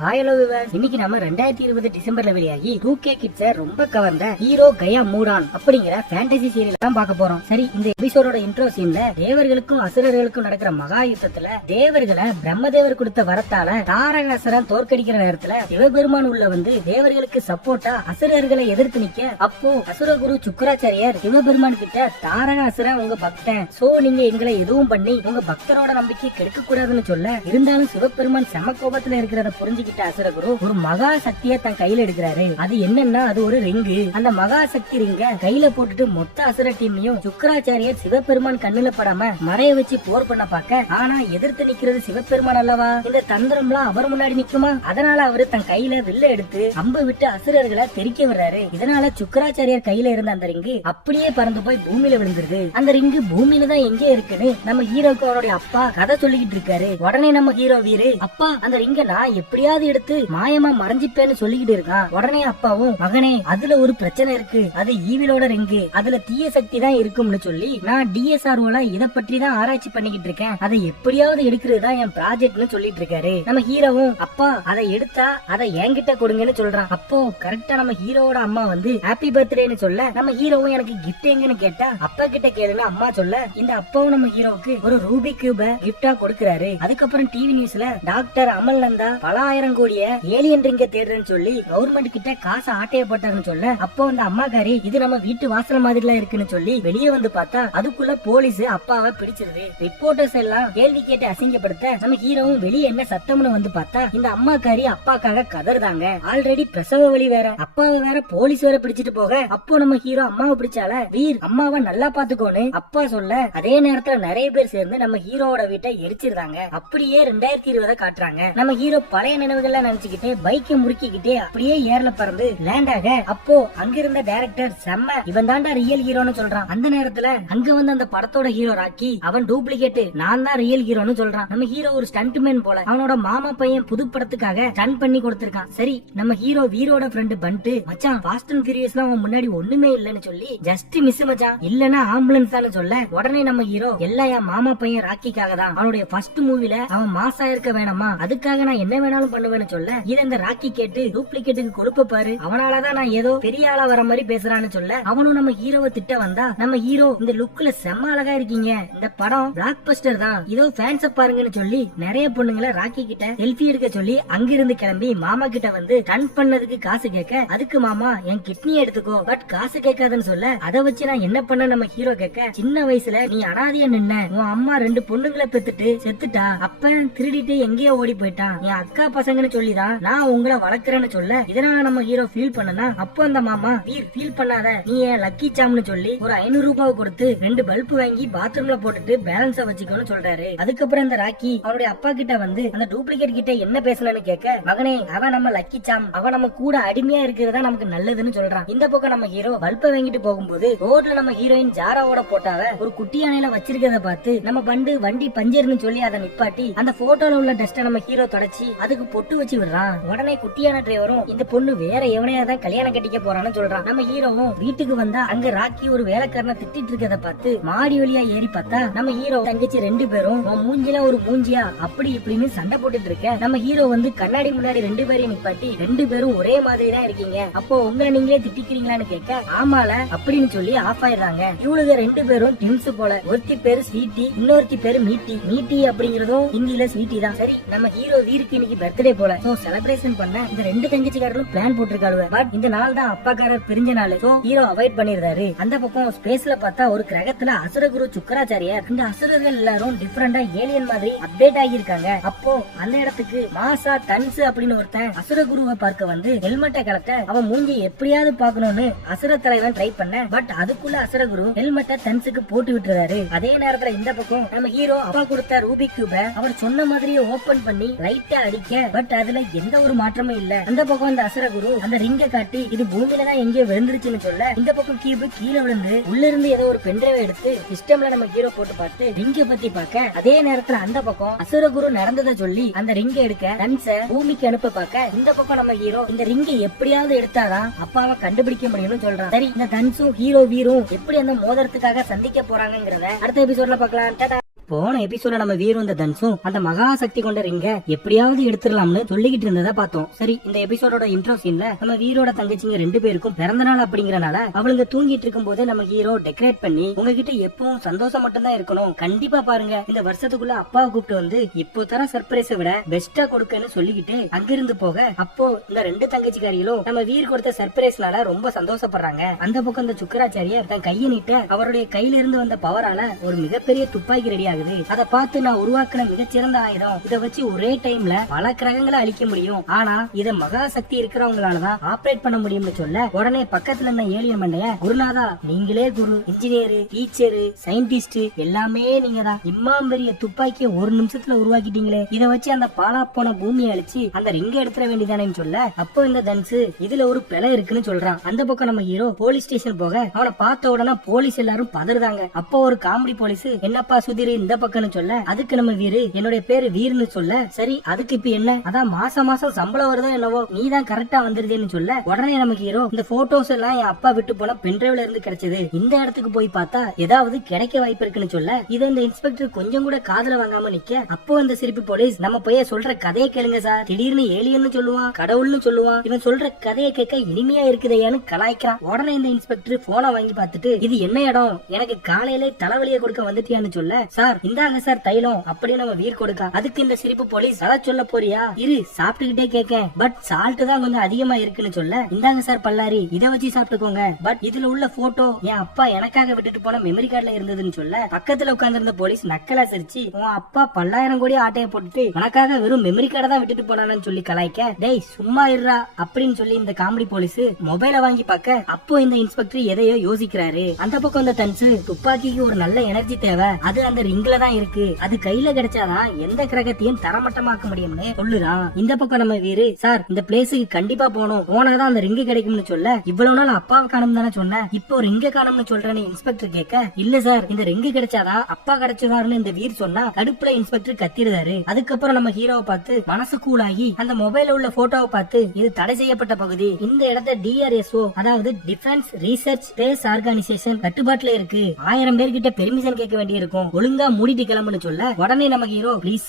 Hi hello viewers, இன்னைக்கு நம்ம 2020 டிசம்பர்ல வெளியாகி 2K கிட்ஸ ரொம்ப கவர்ந்த ஹீரோ கயா மூடான் அப்படிங்கிற ஃபேண்டசி சீரியல் தான் பார்க்க போறோம். சரி, இந்த எபிசோடோட இன்ட்ரோ சீன்ல தேவர்களுக்கும் அசுரர்களுக்கும் நடக்கிற மகா யுத்தத்துல தேவர்களை பிரம்மதேவர் கொடுத்த வரத்தால தாரகாசுரன் தோற்கடிக்கிற நேரத்துல சிவபெருமான் உள்ள வந்து தேவர்களுக்கு சப்போர்ட்டா அசுரர்களை எதிர்த்து நிக்க, அப்போ அசுரகுரு சுக்கராச்சாரியார் சிவபெருமான் கிட்ட தாரகாசுரன் உங்க பக்தன், சோ நீங்க எங்களை எதுவும் பண்ணி உங்க பக்தரோட நம்பிக்கை கெடுக்க கூடாதுன்னு சொல்ல, இருந்தாலும் சிவபெருமான் செம கோபத்துல இருக்கிறத புரிஞ்சுக்கிட்ட அசுரகுரு ஒரு மகா சக்தியை தன் கையில எடுக்கிறாரு. அது என்னன்னா அது ஒரு ரிங்கு. அந்த மகா சக்தி ரிங்க கையில போட்டுட்டு மொத்த அசுர டீமையும் சுக்கராச்சாரியர் சிவபெருமான் கண்ணுல படாம மறைய வச்சு போர் பண்ண பாக்க, ஆனா எதிர்த்து நிக்கிறது சிவபெருமான் அல்லவா, இந்த தந்திரம்லாம் அவர் முன்னாடி நிக்குமா? அதனால அவரு தன் கையில வில்ல எடுத்து அம்பு விட்டு அசுரர்களை தெரிக்க விடுறாரு. இதனால சுக்கராச்சாரியர் கையில இருந்த அந்த ரிங்கு அப்படியே பறந்து போய் பூமியில விழுந்துருது. அந்த ரிங்கு பூமியில தான் எங்கே இருக்குன்னு நம்ம ஹீரோக்கு அவருடைய அப்பா கதை சொல்லிக்கிட்டு இருக்காரு. உடனே நம்ம ஹீரோ வீரு, அப்பா அந்த ரிங்க நான் எப்படியாவது எடுத்து மாயமா மறைஞ்சிப்பேன்னு சொல்லிக்கிட்டு இருக்கான். உடனே அப்பாவும், மகனே அதுல ஒரு பிரச்சனை இருக்கு, அது ஈவிலோட ரிங்கு, அதுல தீய சக்தி தான் இருக்கும்னு சொல்லி நான் டிஎஸ்ஆர்ஓல இத பற்றி தான் ஆராய்ச்சி பண்ணிக்கிட்டு இருக்கேன், அதை எப்படியாவது எடுக்கிறது தான் என் ப்ராஜெக்ட்னு சொல்லிட்டு இருக்காரு. நம்ம ஹீரோவும், அப்பா அதை எடுத்தா அதை என்கிட்ட கொடுங்கன்னு சொல்றான். அப்போ கரெக்டா நம்ம ஹீரோவோட அம்மா வந்து ஹாப்பி பர்த்டேன்னு சொல்ல, நம்ம ஹீரோவும் எனக்கு கிஃப்ட் எங்கன்னு கேட்டா அப்பா கிட்ட கேளுன்னு அம்மா சொல்ல, இந்த அப்பாவும் நம்ம ஹீரோவுக்கு ஒரு ரூபிக் கியூப கிஃப்டா கொடுக்கறாரு. அதுக்கப்புறம் டிவி நியூஸ்ல டாக்டர் அமல் நந்தா பல ஆயிரம் கோடிய ஏலியன் ரிங்க தேடுறேன்னு சொல்லி கவர்மெண்ட் கிட்ட காசு ஆட்டைய போட்டாருன்னு சொல்ல, அப்போ அந்த அம்மாக்காரி இது நம்ம வீட்டு வாசல் மாதிரிலாம் இருக்குன்னு சொல்லி வெளியே வந்து பார்த்தா அதுக்குள்ள போலீஸ் அப்பாவை பிடிச்சிருது. ரிப்போர்ட்டர்ஸ் எல்லாம் கேள்வி கேட்டு அசிங்கப்படுத்த நம்ம ஹீரோவும் வெளியே என்ன சத்தம்னு வந்து பார்த்தா இந்த அம்மாக்காரி அப்பாக்காக கதறுதாங்க. ஆல்ரெடி பிரசவ வலி வேற, அப்பாவை வேற போலீஸ் வேற பிடிச்சிட்டு போக, அப்போ நம்ம ஹீரோ அம்மாவை பிடிச்சால, வீர் அம்மாவை நல்லா பாத்துக்கோன்னு அப்பா சொல்ல, அதே நேரத்துல நிறைய பேர் சேர்ந்து நம்ம ஹீரோவோட வீட்டை எரிச்சிருந்தாங்க. அப்படியே 2020 காட்டுறாங்க. நம்ம ஹீரோ பழைய நினைவுகள்லாம் நினைச்சுக்கிட்டே பைக்கை முறுக்கிக்கிட்டே அப்படியே ஏர்ல பறந்து லேண்ட் ஆக, அப்போ அங்க இருந்த டைரக்டர் செம்ம இவன் தாண்டா ரியல் ஹீரோன்னு சொல்றான். அந்த நேரத்துல அங்க வந்து அந்த படத்தோட ஹீரோ ராக்கி அவன் டூப்ளிகேட், நான் தான் ரியல் ஹீரோன்னு சொல்றான். நம்ம ஹீரோ ஒரு ஸ்டண்ட் மேன் போல அவனோட மாமா பையன் புது படத்துக்காக ஸ்டண்ட் பண்ணி கொடுத்திருக்கான். சரி, நம்ம ஹீரோ வீரோட ஃப்ரெண்ட் பண்ட்டு, மச்சான் ஃபாஸ்ட் அண்ட் ஃபியூரியஸ்ல அவன் முன்னாடி ஒண்ணுமே இல்லன்னு சொல்லி ஜஸ்ட் மிஸ் மச்சான், இல்லனா ஆம்புலன்ஸ் தான் சொல்ல, உடனே நம்ம ஹீரோ எல்லாம் என் மாமா பையன் ராக்கிக்காக தான், அவனுடைய ஃபர்ஸ்ட் மூவில அவன் மாசா இருக்க வேணாமா, அதுக்காக நான் என்ன வேணாலும் பண்ணுவேன்னு சொல்ல, இத இந்த ராக்கி கேட்டு டூப்ளிகேட்டுக்கு கொழுப்ப பாரு, அவனாலதான் நான் ஏதோ பெரிய ஆளா வர மாதிரி பேசுறான்னு சொல்ல, அவனும் நம்ம ஹீரோவை திட்ட வந்தா, நம்ம ஹீரோ இந்த லுக்ல செம்ம அழகா இருக்கீங்க, இந்த படம் பிளாக் பஸ்டர் தான், இதோ ஃபேன்ஸ பாருங்கன்னு சொல்லி நிறைய பொண்ணுங்களை ராக்கி கிட்ட செல்ஃபி எடுக்க சொல்லி அங்கிருந்து கிளம்பி மாமா கிட்ட வந்து டன் பண்ணதுக்கு காசு கேட்க, அதுக்கு மாமா என் கிட்னி எடுத்துக்கோ பட் காசு கேட்காதுன்னு சொல்ல, அதை வச்சு நான் என்ன பண்ண நம்ம ஹீரோ கேட்க, சின்ன வயசுல நீ அனாதையா நின்ன, உன் அம்மா 2 பொண்ணுங்களை பெத்துட்டு செத்துட்டா, அப்ப திருடிட்டு எங்கேயோ ஓடி போயிட்டான், என் அக்கா பசங்கன்னு சொல்லிதான் நான் உங்களை வளர்க்கறேன்னு சொல்ல, இதனால நம்ம ஹீரோ ஃபீல் பண்ணனா, அப்போ அந்த மாமா வீர் ஃபீல் பண்ணாத, நீ ஏன் லக்கி சாம்னு சொல்லி ஒரு 500 ரூபாய் கொடுத்து 2 பல்பு வாங்கி பாத்ரூம்ல போட்டுட்டு பேலன்ஸா வச்சுக்கோன்னு சொல்றாரு. அதுக்கப்புறம் இந்த ராக்கி அவனுடைய அப்பா கிட்ட வந்து அந்த டூப்ளிகேட் கிட்ட என்ன பேசணும்னு கேட்க, மகனே அவன் நம்ம லக்கி சாம், அவன் நம்ம கூட அடிமையா இருக்கிறதா நமக்கு நல்லதுன்னு சொல்றான். இந்த பக்கம் நம்ம ஹீரோ பல்ப வாங்கிட்டு போகும்போது ரோட்ல நம்ம ஹீரோயின் ஜாராவோட போட்டாவ ஒரு குட்டி யானையில வச்சிருக்கிறத பார்த்து நம்ம பண்டு வண்டி பஞ்சர்னு சொல்லி அதை நிப்பாட்டி அந்த போட்டோல உள்ள டஸ்ட நம்ம ஹீரோ தொடச்சி அதுக்கு பொட்டு வச்சு விடுறான். உடனே குட்டியான டிரைவரும் இந்த பொண்ணு வேற எவனையாதான் கல்யாணம் கட்டிக்க போறான்னு சொல்றான். நம்ம ஹீரோவும் வீட்டுக்கு வந்தா அங்க ராக்கி ஒரு வேலைக்காரனை திட்டிட்டு இருக்கத பார்த்து மாடி வழியா ஏறி பார்த்தா நம்ம ஹீரோ தங்கச்சி 2 பேரும் மூஞ்சில ஒரு மூஞ்சியா அப்படி இப்படின்னு சண்டை போட்டுட்டு இருக்க, நம்ம ஹீரோ வந்து கண்ணாடி முன்னாடி 2 பேரையும் நிப்பாட்டி 2 பேரும் ஒரே மாதிரி தான் இருக்கீங்க, அப்போ உங்களை நீங்களே திட்டிக்கிறீங்களான்னு கேட்க, ஆமால அப்படின்னு சொல்லி ஆஃப் ஆயிடுறாங்க. இவளுக்கு 2 பேரும் ட்வின்ஸ் போல, ஒருத்தி பேரு ஸ்வீட்டி இன்னொருத்தி பேரு மீட்டி, மீட்டி அப்படிங்கறதும் ஹிந்தியில ஸ்வீட்டி தான். சரி, நம்ம ஹீரோ வீருக்கு இன்னைக்கு பர்த்டே போல, சோ செலிப்ரேஷன் பண்ண இந்த 2 தங்கச்சிக்காரர்களும் பிளான் போட்டிருக்காளுவ. பட் இந்த நாள் தான் அப்பாக்காரர் பிரிஞ்ச நாள், சோ ஹீரோ அவாய்ட் பண்ணிருந்தாரு. அந்த பக்கம் ஸ்பேஸ்ல பார்த்தா ஒரு கிரகத்துல அசுரகுரு சுக்கராச்சாரியார், இந்த அசுரர்கள் எல்லாரும் டிஃபரெண்டா ஏலியன் மாதிரி அப்டேட் ஆகியிருக்காங்க. அப்போ அந்த இடத்துக்கு மாசா தன்ஸ் அப்படின்னு ஒருத்தன் அசுரகுருவை பார்க்க வந்து ஹெல்மெட்டை கலட்ட, அவன் மூஞ்சி எப்படியாவது பாக்கணும்னு அசுர தலைவன் ட்ரை பண்ண, பட் அதுக்குள்ள அசுரகுரு ஹெல்மெட்டை தன்ஸுக்கு போட்டு விட்டுறாரு. அதே நேரத்துல இந்த பக்கம் நம்ம ஹீரோ அப்பா கொடுத்த ரூபிக் கியூப அவர் சொன்ன மாதிரியே ஓபன் பண்ணி லைட்டா அடிக்க, பட் அதுல எந்த ஒரு மாற்றமும் இல்ல. அந்த பக்கம் அந்த அசுரகுரு அந்த ரிங்க காட்டி இது பூமியில தான் எங்கேயோ விழுந்துருச்சுன்னு சொல்ல, இந்த பக்கம் கியூப் கீழே விழுந்து உள்ள இருந்து ஏதோ ஒரு பென்ட்ரைவ் எடுத்து சிஸ்டம்ல நம்ம ஹீரோ போட்டு பார்த்து ரிங்க பத்தி பார்க்க, அதே நேரத்துல அந்த பக்கம் அசுரகுரு நடந்ததை சொல்லி அந்த ரிங்க எடுக்க தன்ஸ பூமிக்கு அனுப்ப பார்க்க, இந்த பக்கம் நம்ம ஹீரோ இந்த ரிங்க எப்படியாவது எடுத்தாதான் அப்பாவை கண்டுபிடிக்க முடியும்னு சொல்றான். சரி, இந்த தன்ஸும் ஹீரோ வீரும் எப்படி அந்த மோதிரத்துக்காக சந்திக்க போறாங்கிறத அடுத்த எபிசோட்ல பார்க்கலாம். டாடா. போன எபிசோட நம்ம வீரும் இந்த தன்சும் அந்த மகா சக்தி கொண்ட ரிங்க எப்படியாவது எடுத்துடலாம்னு சொல்லிக்கிட்டு இருந்ததை பார்த்தோம். சரி, இந்த எபிசோடோட இன்ட்ரோ சீன்ல நம்ம வீரோட தங்கச்சிங்க 2 பேருக்கும் பிறந்த நாள் அப்படிங்கறனால அவளுங்க தூங்கிட்டு இருக்கும் போதே நம்ம ஹீரோ டெக்கரேட் பண்ணி உங்ககிட்ட எப்பவும் சந்தோஷம் மட்டும் தான் இருக்கணும், கண்டிப்பா பாருங்க இந்த வருஷத்துக்குள்ள அப்பாவை கூப்பிட்டு வந்து இப்போ தர சர்ப்ரைஸை விட பெஸ்டா கொடுக்கன்னு சொல்லிக்கிட்டு அங்கிருந்து போக, அப்போ இந்த 2 தங்கச்சிக்காரிகளும் நம்ம வீர் கொடுத்த சர்ப்ரைஸ்னால ரொம்ப சந்தோஷப்படுறாங்க. அந்த பக்கம் இந்த சுக்கராச்சாரியர் தன் கையை நீட்ட அவருடைய கையில இருந்து வந்த பவரால ஒரு மிகப்பெரிய துப்பாக்கி ரெடி ஆகுது. அதை பார்த்து நான் உருவாக்கின மிகச்சிறந்த ஆயுதம், இதை வச்சு ஒரே டைம்ல பல கிரகங்களை அழிக்க முடியும், ஆனா இத மகா சக்தி இருக்கிறவங்களாலதான் ஆபரேட் பண்ண முடியும்னு சொல்ல, உடனே பக்கத்துல இருந்த ஏலியன் மண்டைய, குருநாதா நீங்களே குரு, இன்ஜினியர், டீச்சர், சயின்டிஸ்ட் எல்லாமே நீங்க தான், இம்மாம் பெரிய துப்பாக்கிய ஒரு நிமிஷத்துல உருவாக்கிட்டீங்களே, இத வச்சு அந்த பாலா போன பூமியை அழிச்சு அந்த ரிங்க எடுத்துட வேண்டியதானேன்னு சொல்ல, அப்போ இந்த தன்சு இதுல ஒரு பிழை இருக்குன்னு சொல்றான். அந்த பக்கம் நம்ம ஹீரோ போலீஸ் ஸ்டேஷன் போக அவனை பார்த்த உடனே போலீஸ் எல்லாரும் பதறுதாங்க. அப்போ ஒரு காமெடி போலீஸ், என்னப்பா சுதிர் இந்த பக்கம்னு சொல்ல, அதுக்கு நம்ம வீரு என்னுடைய பேரு வீர்னு சொல்ல, சரி அதுக்கு இப்ப என்ன, அதான் மாசம் மாசம் சம்பளம் வருதோ என்னவோ, நீ தான் கரெக்டா வந்துருதேன்னு சொல்ல, உடனே நமக்கு ஹீரோ இந்த போட்டோஸ் எல்லாம் என் அப்பா விட்டு போன பென்டிரைவ்ல இருந்து கிடைச்சது, இந்த இடத்துக்கு போய் பார்த்தா ஏதாவது கிடைக்க வாய்ப்பு இருக்குன்னு சொல்ல, இதை இந்த இன்ஸ்பெக்டர் கொஞ்சம் கூட காதுல வாங்காம நிக்க, அப்போ அந்த சிரிப்பு போலீஸ், நம்ம போய் சொல்ற கதையை கேளுங்க சார், திடீர்னு ஏலியன்னு சொல்லுவான், கடவுள்னு சொல்லுவான், இவன் சொல்ற கதையை கேட்க இனிமையா இருக்குதையான்னு கலாய்க்கிறான். உடனே இந்த இன்ஸ்பெக்டர் போனை வாங்கி பார்த்துட்டு, இது என்ன இடம், எனக்கு காலையில தலைவலியை கொடுக்க வந்துட்டியான்னு சொல்ல, சார் இந்தாங்க சார் தைலம் அப்படின்னு நம்ம வீர் கொடுக்க, அதுக்கு இந்த சிரிப்பு போலீஸ், அதை சொல்ல போறியா, இரு சாப்பிட்டுக்கிட்டே கேட்க, பட் சால்ட் தான் கொஞ்சம் அதிகமா இருக்குன்னு சொல்ல, இந்தாங்க சார் பல்லாரி இதை வச்சு சாப்பிட்டுக்கோங்க, பட் இதுல உள்ள போட்டோ என் அப்பா எனக்காக விட்டுட்டு போன மெமரி கார்டுல இருந்ததுன்னு சொல்ல, பக்கத்துல உட்கார்ந்திருந்த போலீஸ் நக்கலா சிரிச்சு, உன் அப்பா 10,000 கோடி ஆட்டையை போட்டுட்டு உனக்காக வெறும் மெமரி கார்டை தான் விட்டுட்டு போனான்னு சொல்லி கலாய்க்க, டேய் சும்மா இருறா அப்படின்னு சொல்லி இந்த காமெடி போலீஸ் மொபைல வாங்கி பார்க்க, அப்போ இந்த இன்ஸ்பெக்டர் எதையோ யோசிக்கிறாரு. அந்த பக்கம் இந்த தன்சு, துப்பாக்கிக்கு ஒரு நல்ல எனர்ஜி தேவை, அது அந்த ரிங்ல தான் இருக்கு, அது கையில கிடைச்சாதான் எந்த கிரகத்தையும் தரமட்டமாக்க முடியும்னு சொல்லுறான். இந்த பக்கம் நம்ம வீரு, சார் இந்த பிளேஸுக்கு கண்டிப்பா போகணும், போனாதான் அந்த ரிங்கு கிடைக்கும்னு சொல்ல, இவ்வளவு நாள் அப்பாவை காணும் தானே சொன்ன, இப்போ ரிங்க காணும்னு சொல்றேன்னு இன்ஸ்பெக்டர் கேட்க, இல்ல சார் இந்த ரிங்கு கிடைச்சாதான் அப்பா கிடைச்சதாருன்னு இந்த வீர் சொன்னா, கடுப்புல இன்ஸ்பெக்டர் கத்திருந்தாரு. அதுக்கப்புறம் நம்ம ஹீரோவை பார்த்து மனசு கூலாகி அந்த மொபைல்ல உள்ள போட்டோவை பார்த்து, இது தடை செய்யப்பட்ட பகுதி, இந்த இடத்த DRSO அதாவது டிஃபென்ஸ் ரிசர்ச் ஸ்பேஸ் ஆர்கனைசேஷன் கட்டுப்பாட்டுல இருக்கு, 1000 பேர்கிட்ட பெர்மிஷன் கேட்க வேண்டி இருக்கும், ஒழுங்கா மூடிட்டு கிளம்புன்னு சொல்ல, உடனே நம்ம ஹீரோ ப்ளீஸ்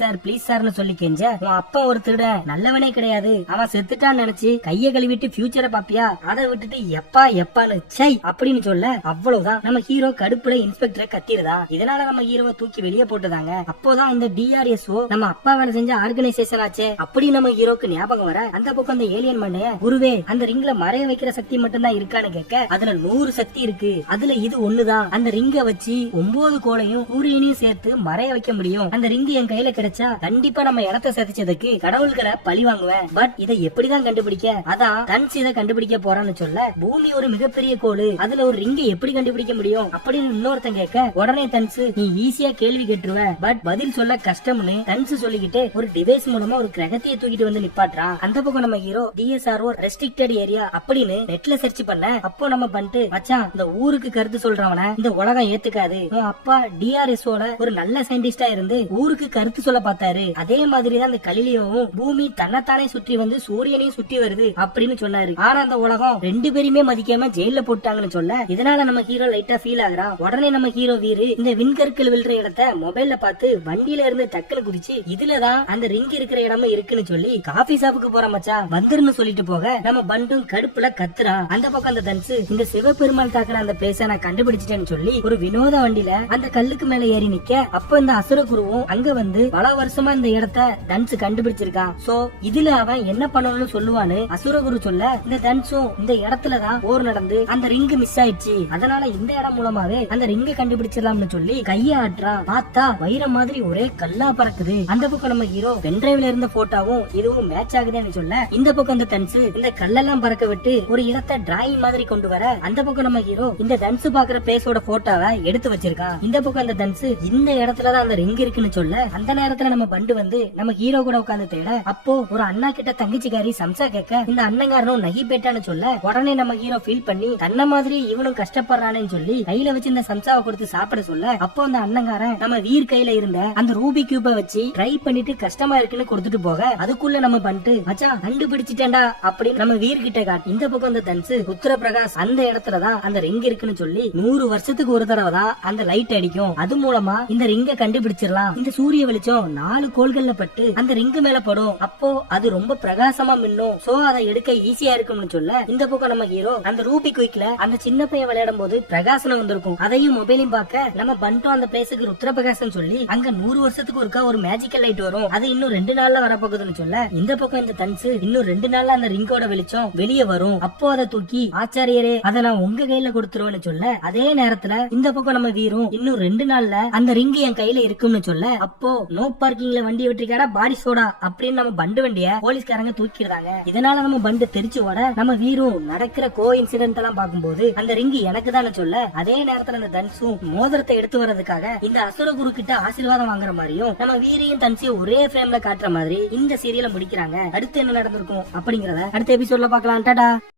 சார்னு சொல்லி கெஞ்ச, உன் அப்பா ஒரு திருட நல்லவனே கிடையாது, அவன் செத்துட்டான்னு நினைச்சு கைய கழுவிட்டு ஃபியூச்சரை பாப்பியா, அதை விட்டுட்டு எப்பான்னு சை அப்படின்னு சொல்ல, அவ்வளவுதான் நம்ம ஹீரோ கடுப்புல இன்ஸ்பெக்டரை கத்திருதா. இதனால நம்ம ஹீரோவை தூக்கி வெளியே போட்டுதாங்க. அப்போதான் இந்த DRSO நம்ம அப்பா வேலை செஞ்ச ஆர்கனைசேஷன் ஆச்சே அப்படி நம்ம ஹீரோக்கு ஞாபகம் வர, அந்த பக்கம் அந்த ஏலியன் மண்டைய, குருவே அந்த ரிங்ல மறைய வைக்கிற சக்தி மட்டும் தான் இருக்கான்னு கேட்க, அதுல 100 சக்தி இருக்கு, அதுல இது ஒண்ணுதான், அந்த ரிங்க வச்சு 9 கோளையும் சூரியனையும் சேர்த்து மறைய வைக்க முடியும், அந்த ரிங்கு என் கையில கிடைச்சா கண்டிப்பா நம்ம இடத்தை சதிச்சதுக்கு கடவுள்களை பழி வாங்குவேன், பட் இதை எப்படிதான் கண்டுபிடிக்க, அதான் தன்ஸ் இதை கண்டுபிடிக்க போறான்னு சொல்ல, பூமி ஒரு மிகப்பெரிய கோளு, அதுல ஒரு ரிங்கை எப்படி கண்டுபிடிக்க முடியும் அப்படின்னு இன்னொருத்தன் கேட்க, உடனே தன்ஸ் நீ ஈஸியா கேள்வி கேட்டுருவ, பட் பதில் சொல்ல கஷ்டம்னு தன்ஸ் சொல்லிக்கிட்டு ஒரு டிவைஸ் மூலமா ஒரு கிரகத்தையே தூக்கிட்டு வந்து நிப்பாட்டுறான். அந்த பக்கம் நம்ம ஹீரோ DSRO ரெஸ்ட்ரிக்டட் ஏரியா அப்படின்னு நெட்ல சர்ச் பண்ண, அப்போ நம்ம பண்ணிட்டு, மச்சான் இந்த ஊருக்கு கருத்து சொல்றவன இந்த உலகம் ஏத்துக்காது, உன் அப்பா DRSOல ஒரு நல்ல சயின்டிஸ்டா இருந்து ஊருக்கு கருத்து சொல்ல பார்த்தாரு, அதே மாதிரிதான் இந்த கலிலியோவும் பூமி தன்னைத்தானே சுற்றி வந்து சூரியனையும் சுற்றி வருது அப்படின்னு சொன்னாரு, ஆனா அந்த உலகம் 2 பேருமே மதிக்காம ஜெயில போட்டாங்கன்னு சொல்ல, இதனால நம்ம ஹீரோ லைட்டா ஃபீல் ஆகுறான். உடனே நம்ம ஹீரோ வீரு இந்த விண்கற்கள் விழுற இடத்த மொபைல்ல பார்த்து வண்டியில இருந்து டக்குனு குதிச்சு, இதுலதான் அந்த ரிங் இருக்கிற இடமும் இருக்குன்னு சொல்லி காபி ஷாப்புக்கு போற மச்சான் வந்துருன்னு சொல்லிட்டு போக, நம்ம பண்டும் கடுப்புல கத்துறான். அந்த பக்கம் அந்த தன்சு, இந்த சிவபெருமாள் தாக்குன அந்த பிளேஸ நான் கண்டுபிடிச்சிட்டேன்னு சொல்லி ஒரு வினோத வண்டியில அந்த கல்லுக்கு மேல ஏறி நிக்க, அப்ப இந்த அசுரகுருவும் அங்க வந்து பல வருஷமா இந்த இடத்த தன்சு கண்டுபிடிச்சிருக்கான், சோ இதுல அவன் என்ன பண்ணணும்னு சொல்லுவான்னு அசுரகுரு சொல்ல, இந்த தன்சும் இந்த இடத்துலதான் போர் நடந்து அந்த ரிங்கு மிஸ் ஆயிடுச்சு, அதனால இந்த இடம் மூலமாவே அந்த ரிங்க கண்டுபிடிச்சிடலாம்னு சொல்லி கைய ஆட்டுறான். பார்த்தா வைரம் மாதிரி ஒரே கல்லா பறக்குது. அந்த பக்கம் நம்ம ஹீரோ பென்டிரைவ்ல இருந்த போட்டோவும் இதுவும் மேட்ச் ஆகுதுன்னு சொல்ல, இந்த பக்கம் அந்த தன்சு இந்த கல்லெல்லாம் பறக்க விட்டு ஒரு இடத்தை டிராயிங் மாதிரி கொண்டு வர, அந்த பக்கம் நம்ம ஹீரோ இந்த தன்சு பாக்குற பிளேஸோட போட்டோவை எடுத்து வச்சிருக்கான். இந்த பக்கம் அந்த தன்சு இந்த இடத்துலதான் அந்த ரிங் இருக்குன்னு சொல்ல, அந்த நேரத்துல நம்ம பண்டு வந்து நம்ம ஹீரோ கூட உட்கார்ந்து தேட, அப்போ ஒரு அண்ணா கிட்ட தங்கச்சிக்காரி சம்சா கேட்க, இந்த அண்ணங்காரனும் நகி பேட்டான்னு சொல்ல, உடனே நம்ம ஹீரோ ஃபீல் பண்ணி தன்ன மாதிரி இவனும் கஷ்டப்படுறானேன்னு சொல்லி கையில வச்சு இந்த சம்சாவை கொடுத்து சாப்பிட சொல்ல, அப்போ அந்த அண்ணங்காரன் நம்ம வீர் கையில இருந்த அந்த ரூபி கியூப வச்சு ட்ரை பண்ணிட்டு கஷ்டமா இருக்குன்னு கொடுத்துட்டு போக, அதுக்குள்ள நம்ம பண்ணிட்டு மச்சான் கண்டுபிடிச்சிட்டேன்டா அப்படின்னு நம்ம வீர் கிட்ட காட்டி, இந்த பக்கம் அந்த தன்சு உத்தர பிரகாஷ் அந்த இடத்துலதான் அந்த ரிங் இருக்குன்னு சொல்லி 100 வருஷத்துக்கு ஒரு தடவை தான் அந்த லைட் அடிக்கும், அது மூலமா இந்த ரிங்க கண்டுபிடிச்சிடலாம். இந்த சூரிய வெளிச்சம் 4 கோள்கள்ல பட்டு அந்த ரிங்கு மேல படும். அப்போ அது ரொம்ப பிரகாசமா மின்னும். சோ அதை எடுக்க ஈஸியா இருக்கும்னு சொல்ல இந்த பக்கம் நம்ம ஹீரோ அந்த ரூபி குயிக்ல அந்த சின்ன பையன் விளையாடும் போது பிரகாசனம் வந்திருக்கும். அதையும் மொபைலையும் பார்க்க நம்ம பண்டோம் அந்த பிளேஸுக்கு ருத்ர பிரகாசம் சொல்லி அங்க 100 வருஷத்துக்கு ஒருக்கா ஒரு மேஜிக்கல் லைட் வரும். அது இன்னும் 2 நாள்ல வரப்போகுதுன்னு சொல்ல இந்த பக்கம் இந்த தன்சு இன்னும் 2 நாள்ல அந்த ரிங்கோட வெளிச்சம் வெளியே வரும். அப்போ அதை தூக்கி ஆச்சாரியரே அதை நான் உங்க கையில கொடுத்துருவேன்னு சொல்ல அதே நேரத்துல இந்த பக்கம் நம்ம வீரும் இன்னும் 2 நாள்ல அந்த ரிங் என் கையில இருக்கும்னு சொல்ல அப்போ நோ பார்க்கிங்ல வண்டி விட்டுருக்காடா பாடி சோடா அப்படின்னு நம்ம பண்டு வண்டிய போலீஸ்காரங்க தூக்கிடுறாங்க. இதனால நம்ம பண்டு தெரிச்சு ஓட நம்ம வீரும் நடக்கிற கோ இன்சிடென்ட் எல்லாம் பார்க்கும்போது அந்த ரிங் எனக்கு தான் சொல்ல அதே நேரத்துல அந்த தன்சும் மோதிரத்தை எடுத்து வர்றதுக்காக இந்த அசுர குரு கிட்ட ஆசீர்வாதம் வாங்குற மாதிரியும் நம்ம வீரையும் தன்சியும் ஒரே ஃப்ரேம்ல காட்டுற மாதிரி இந்த சீரியலை முடிக்கிறாங்க. அடுத்து என்ன நடந்திருக்கும் அப்படிங்கறத அடுத்த எபிசோட்ல பார்க்கலாம். டாடா.